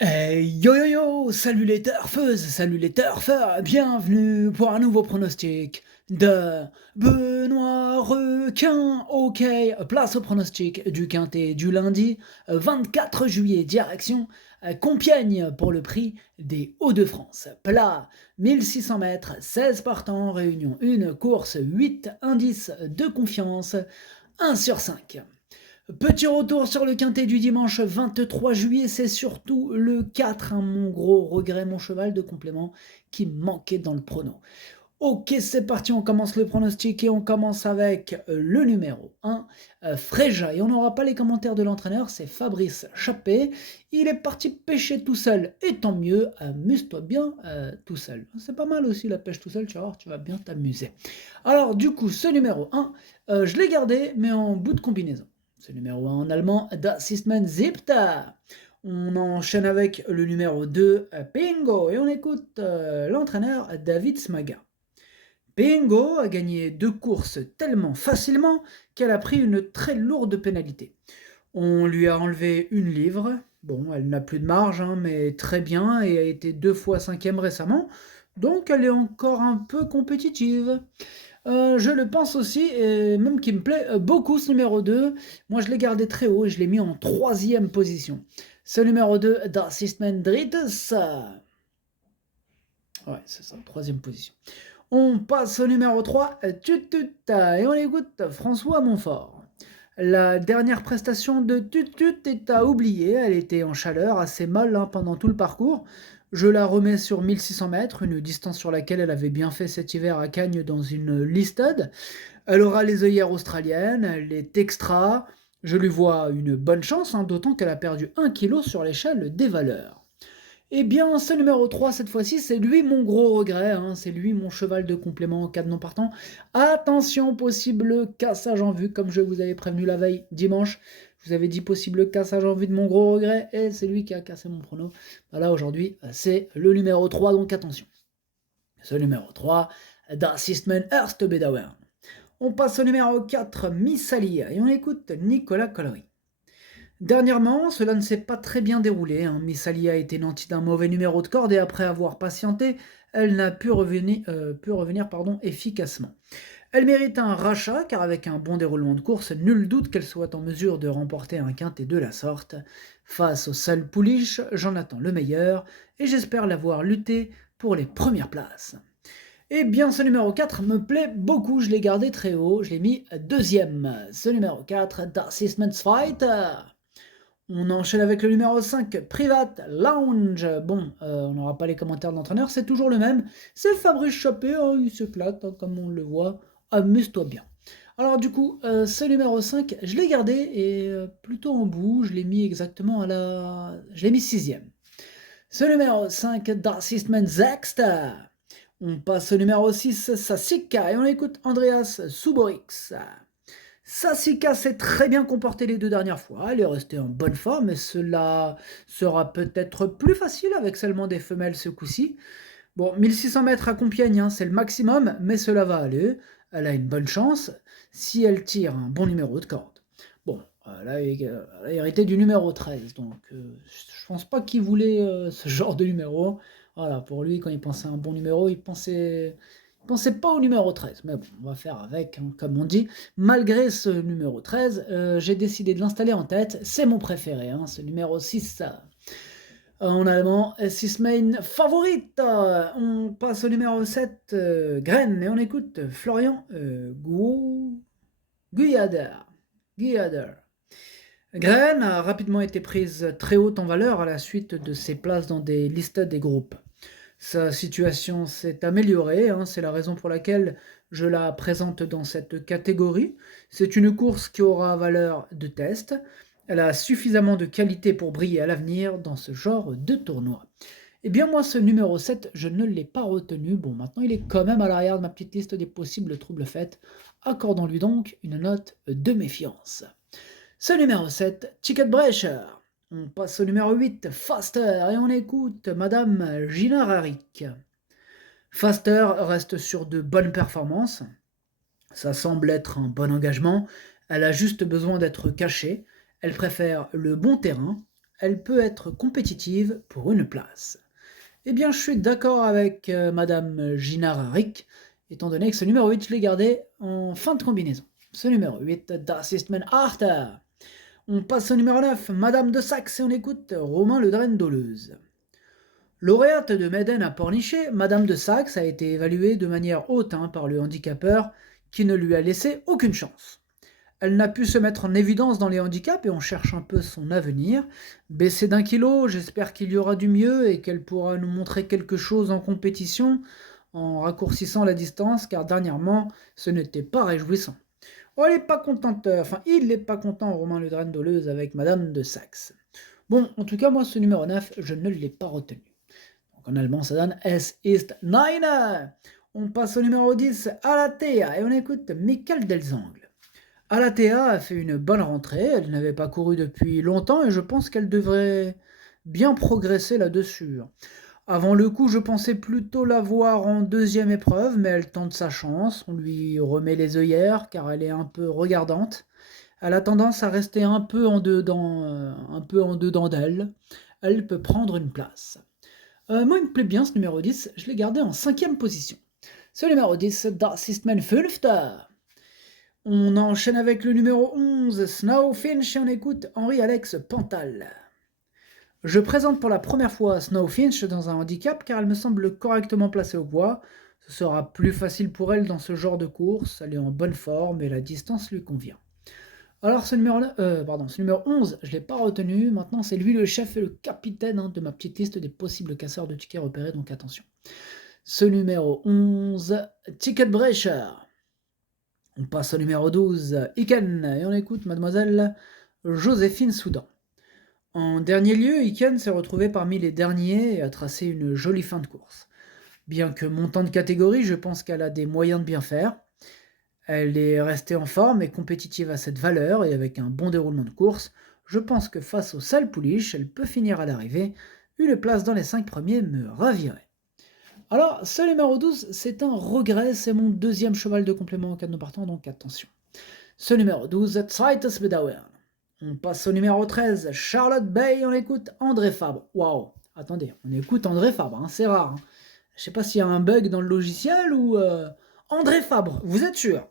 Yo yo yo! Salut les turfeuses, salut les turfeurs, bienvenue pour un nouveau pronostic de Benoît Requin. Ok, place au pronostic du quintet du lundi 24 juillet, direction Compiègne pour le prix des Hauts-de-France. Plat 1600 mètres, 16 partants, réunion 1, course 8, indice de confiance 1 sur 5. Petit retour sur le quintet du dimanche 23 juillet, c'est surtout le 4, hein, mon gros regret, mon cheval de complément qui manquait dans le prono. Ok, c'est parti, on commence le pronostic et on commence avec le numéro 1, Fréja. Et on n'aura pas les commentaires de l'entraîneur, c'est Fabrice Chappé. Il est parti pêcher tout seul, et tant mieux, amuse-toi bien tout seul. C'est pas mal aussi la pêche tout seul, tu vas voir, tu vas bien t'amuser. Alors du coup, ce numéro 1, je l'ai gardé, mais en bout de combinaison. Ce numéro 1 en allemand, Das ist mein Siebter. On enchaîne avec le numéro 2, Pingo, et on écoute l'entraîneur David Smaga. Pingo a gagné 2 courses tellement facilement qu'elle a pris une très lourde pénalité. On lui a enlevé 1 livre. Bon, elle n'a plus de marge, hein, mais très bien, et a été 2 fois 5e récemment, donc elle est encore un peu compétitive. Je le pense aussi, et même qu'il me plaît beaucoup ce numéro 2. Moi, je l'ai gardé très haut et je l'ai mis en 3e position. Ce numéro 2, Das ist mein drittes. Ouais, c'est ça, 3e position. On passe au numéro 3, Tutut, et on écoute François Montfort. La dernière prestation de Tutut est à oublier, elle était en chaleur, assez mal hein, pendant tout le parcours. Je la remets sur 1600 mètres, une distance sur laquelle elle avait bien fait cet hiver à Cagnes dans une listed. Elle aura les œillères australiennes, elle est extra. Je lui vois une bonne chance, hein, d'autant qu'elle a perdu 1 kg sur l'échelle des valeurs. Eh bien, ce numéro 3, cette fois-ci, c'est lui mon gros regret, hein, c'est lui mon cheval de complément en cas de non partant. Attention, possible cassage en vue, comme je vous avais prévenu la veille dimanche. Je vous avais dit possible cassage en vue de mon gros regret, et c'est lui qui a cassé mon prono. Voilà, aujourd'hui, c'est le numéro 3, donc attention. Ce numéro 3, Das ist mein erste Bedauern. On passe au numéro 4, Missalia, et on écoute Nicolas Collery. Dernièrement, cela ne s'est pas très bien déroulé, hein. Missalia a été nantie d'un mauvais numéro de corde et après avoir patienté, elle n'a pu revenir efficacement. Elle mérite un rachat car avec un bon déroulement de course, nul doute qu'elle soit en mesure de remporter un quintet de la sorte. Face au seul pouliche, j'en attends le meilleur et j'espère l'avoir lutté pour les premières places. Eh bien, ce numéro 4 me plaît beaucoup, je l'ai gardé très haut, je l'ai mis 2e. Ce numéro 4, Das ist mein Zweiter. On enchaîne avec le numéro 5, Private Lounge. Bon, on n'aura pas les commentaires de l'entraîneur, c'est toujours le même. C'est Fabrice Chappé, hein, il s'éclate, hein, comme on le voit. Amuse-toi bien. Alors du coup, ce numéro 5, je l'ai gardé et plutôt en bout, je l'ai mis exactement à la... Je l'ai mis 6e. Ce numéro 5, Das ist mein Sechster. On passe au numéro 6, Sassika, et on écoute Andreas Suborix. Sassika s'est très bien comportée les 2 dernières fois, elle est restée en bonne forme et cela sera peut-être plus facile avec seulement des femelles ce coup-ci. Bon, 1600 mètres à Compiègne, hein, c'est le maximum, mais cela va aller. Elle a une bonne chance si elle tire un bon numéro de corde. Bon, elle a hérité du numéro 13, donc je pense pas qu'il voulait ce genre de numéro. Voilà, pour lui, quand il pensait à un bon numéro, il pensait pas au numéro 13. Mais bon, on va faire avec, hein, comme on dit. Malgré ce numéro 13, j'ai décidé de l'installer en tête. C'est mon préféré, hein, ce numéro 6. En allemand, es ist mein Favorit. On passe au numéro 7, Gren, et on écoute Florian Guyader. Gren a rapidement été prise très haute en valeur à la suite de ses places dans des listes des groupes. Sa situation s'est améliorée, hein, c'est la raison pour laquelle je la présente dans cette catégorie. C'est une course qui aura valeur de test. Elle a suffisamment de qualité pour briller à l'avenir dans ce genre de tournoi. Eh bien moi, ce numéro 7, je ne l'ai pas retenu. Bon, maintenant, il est quand même à l'arrière de ma petite liste des possibles troubles faits. Accordons-lui donc une note de méfiance. Ce numéro 7, Ticket Brecher. On passe au numéro 8, Faster, et on écoute Madame Gina Rarik. Faster reste sur de bonnes performances. Ça semble être un bon engagement. Elle a juste besoin d'être cachée. Elle préfère le bon terrain. elle peut être compétitive pour une place. Eh bien, je suis d'accord avec Madame Gina-Rarik, étant donné que ce numéro 8, je l'ai gardé en fin de combinaison. Ce numéro 8, Das ist mein Achter. On passe au numéro 9, Madame de Saxe, et on écoute Romain Le Dren-Doleuse. Lauréate de Méden à Pornichet, Madame de Saxe a été évaluée de manière haute par le handicapeur qui ne lui a laissé aucune chance. Elle n'a pu se mettre en évidence dans les handicaps et on cherche un peu son avenir. Baissée d'1 kilo, j'espère qu'il y aura du mieux et qu'elle pourra nous montrer quelque chose en compétition en raccourcissant la distance car dernièrement ce n'était pas réjouissant. Oh, elle est pas contente, il n'est pas content Romain Le Dren-Doleuse avec Madame de Saxe. Bon, en tout cas moi ce numéro 9 je ne l'ai pas retenu. Donc en allemand ça donne Es ist nein. On passe au numéro 10, Alatea, et on écoute Michael Delzangle. Alatea a fait une bonne rentrée, elle n'avait pas couru depuis longtemps et je pense qu'elle devrait bien progresser là-dessus. Avant le coup, je pensais plutôt la voir en deuxième épreuve, mais elle tente sa chance, on lui remet les œillères car elle est un peu regardante. Elle a tendance à rester un peu en dedans d'elle. Elle peut prendre une place. Moi, il me plaît bien ce numéro 10, je l'ai gardé en 5e position. Ce numéro 10, Das ist mein Fünfter. On enchaîne avec le numéro 11, Snowfinch, et on écoute Henri-Alex Pantal. Je présente pour la première fois Snowfinch dans un handicap car elle me semble correctement placée au poids. Ce sera plus facile pour elle dans ce genre de course, elle est en bonne forme et la distance lui convient. Alors ce numéro 11, je ne l'ai pas retenu, maintenant c'est lui le chef et le capitaine de ma petite liste des possibles casseurs de tickets repérés, donc attention. Ce numéro 11, Ticket Breacher. On passe au numéro 12, Iken, et on écoute Mademoiselle Joséphine Soudan. En dernier lieu, Iken s'est retrouvé parmi les derniers et a tracé une jolie fin de course. Bien que montant de catégorie, je pense qu'elle a des moyens de bien faire. Elle est restée en forme et compétitive à cette valeur et avec un bon déroulement de course, je pense que face au sale pouliche, elle peut finir à l'arrivée. Une place dans les 5 premiers me ravirait. Alors, ce numéro 12, c'est un regret, c'est mon deuxième cheval de complément en cas de partant, donc attention. Ce numéro 12, Zweites Bedauern. On passe au numéro 13, Charlotte Bay, on écoute André Fabre. Waouh, attendez, on écoute André Fabre, c'est rare. Je sais pas s'il y a un bug dans le logiciel ou... André Fabre, vous êtes sûr?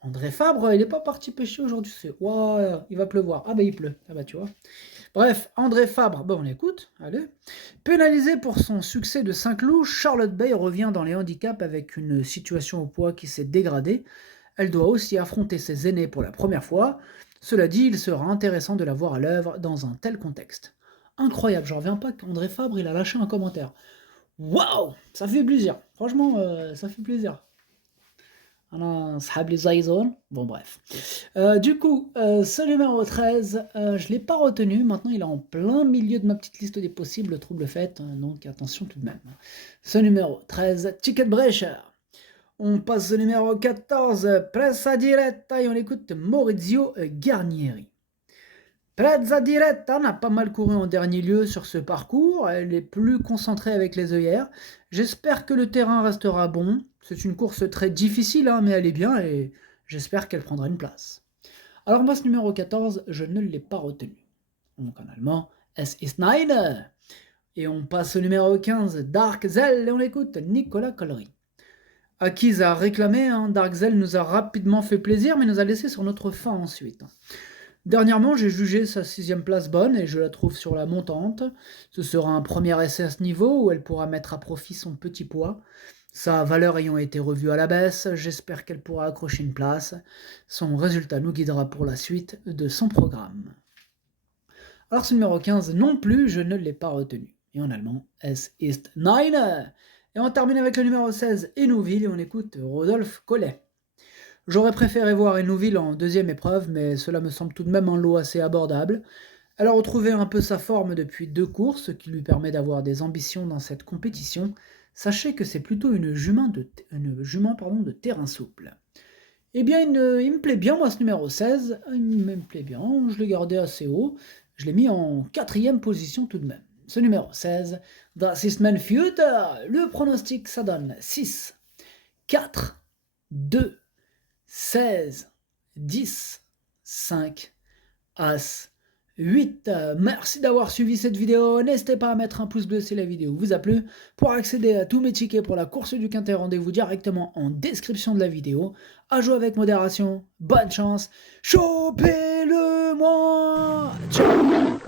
André Fabre, il n'est pas parti pêcher aujourd'hui, Waouh, il va pleuvoir. Ah bah il pleut, ah bah tu vois. Bref, André Fabre, bon on écoute, allez. Pénalisé pour son succès de Saint-Cloud, Charlotte Bay revient dans les handicaps avec une situation au poids qui s'est dégradée. Elle doit aussi affronter ses aînés pour la première fois. Cela dit, il sera intéressant de la voir à l'œuvre dans un tel contexte. Incroyable, j'en reviens pas qu'André Fabre il a lâché un commentaire. Waouh, ça fait plaisir, franchement ça fait plaisir. Bon bref. Du coup, ce numéro 13, je ne l'ai pas retenu. Maintenant, il est en plein milieu de ma petite liste des possibles troubles faits. Donc attention tout de même. Ce numéro 13, Ticket Breacher. On passe au numéro 14, Pressa Diretta, et on écoute Maurizio Garnieri. Pressa Diretta n'a pas mal couru en dernier lieu sur ce parcours. Elle est plus concentrée avec les œillères. J'espère que le terrain restera bon. C'est une course très difficile, mais elle est bien et j'espère qu'elle prendra une place. Alors moi, ce numéro 14, je ne l'ai pas retenu. Donc en allemand, Es ist nein. Et on passe au numéro 15, Dark Zell, et on écoute Nicolas Collery. Acquise à réclamer, Dark Zell nous a rapidement fait plaisir, mais nous a laissé sur notre faim ensuite. Dernièrement, j'ai jugé sa 6e place bonne et je la trouve sur la montante. Ce sera un premier essai à ce niveau où elle pourra mettre à profit son petit poids. Sa valeur ayant été revue à la baisse, j'espère qu'elle pourra accrocher une place. Son résultat nous guidera pour la suite de son programme. Alors ce numéro 15 non plus, je ne l'ai pas retenu. Et en allemand, Es ist nein. Et on termine avec le numéro 16, Hénouville, et on écoute Rodolphe Collet. J'aurais préféré voir Hénouville en 2e épreuve, mais cela me semble tout de même un lot assez abordable. Elle a retrouvé un peu sa forme depuis 2 courses, ce qui lui permet d'avoir des ambitions dans cette compétition. Sachez que c'est plutôt une jument de terrain souple. Eh bien, il me plaît bien, moi, ce numéro 16. Il me plaît bien, je l'ai gardé assez haut. Je l'ai mis en 4e position tout de même. Ce numéro 16, Das ist mein Future. Le pronostic, ça donne 6, 4, 2, 16, 10, 5, As, 8. Merci d'avoir suivi cette vidéo. N'hésitez pas à mettre un pouce bleu si la vidéo vous a plu. Pour accéder à tous mes tickets pour la course du Quintet, rendez-vous directement en description de la vidéo. À jouer avec modération. Bonne chance. Chopez-le moi. Ciao.